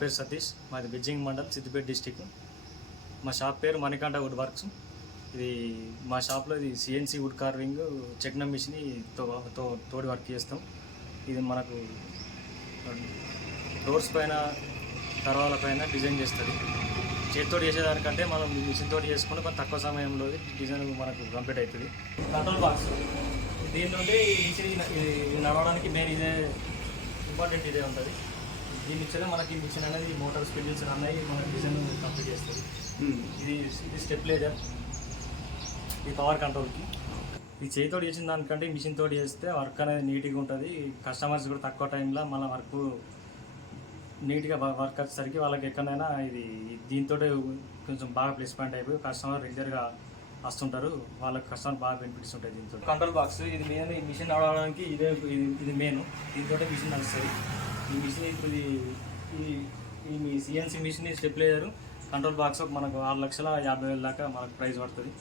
పేరు సతీష్, మాది బిజ్జింగ్ మండల్, సిద్దిపేట డిస్టిక్. మా షాప్ పేరు మణికంఠ వుడ్ వర్క్స్. ఇది మా షాప్లో ఇది సిఎన్సి వుడ్ కార్వింగ్ చెక్న మిషన్ తోడి వర్క్ చేస్తాం. ఇది మనకు డోర్స్ పైన తర్వాల పైన డిజైన్ చేస్తుంది. చేతితో చేసేదానికంటే మనం మిషన్ తోటి చేసుకుంటే కొంచెం తక్కువ సమయంలో డిజైన్ మనకు కంప్లీట్ అవుతుంది. కంట్రోల్ బాక్స్ దీని నుండి మిషన్ నడవడానికి మెయిన్ ఇదే ఇంపార్టెంట్, ఇదే ఉంటుంది. దీని ఇచ్చేదే మనకి మిషన్ అనేది మోటార్ స్పిల్స్ అన్నవి మన డిజైన్ కంప్లీట్ చేస్తుంది. ఇది స్టెప్లేజర్, ఈ పవర్ కంట్రోల్కి. ఈ చేతితో చేసిన దానికంటే మిషన్ తోటి చేస్తే వర్క్ అనేది నీట్గా ఉంటుంది. కస్టమర్స్ కూడా తక్కువ టైంలో మన వర్క్ నీట్గా వర్క్ వచ్చేసరికి వాళ్ళకి ఎక్కడైనా ఇది దీంతో కొంచెం బాగా ప్లస్ పాయింట్ అయిపోయి కస్టమర్ రెగ్యులర్గా వస్తుంటారు. వాళ్ళకి కస్టమర్ బాగా బెనిఫిట్స్ ఉంటాయి దీంతో. కంట్రోల్ బాక్స్ ఇది మెయిన్, ఈ మిషన్ నడవడానికి ఇది మెయిన్. దీంతో మిషన్ నడుస్తుంది. ఈ మిషన్ ఇప్పుడు ఈ సిఎన్సి మిషన్ స్టెప్లేజర్ కంట్రోల్ బాక్స్ మనకు 6,50,000 దాకా మనకు ప్రైస్ పడుతుంది.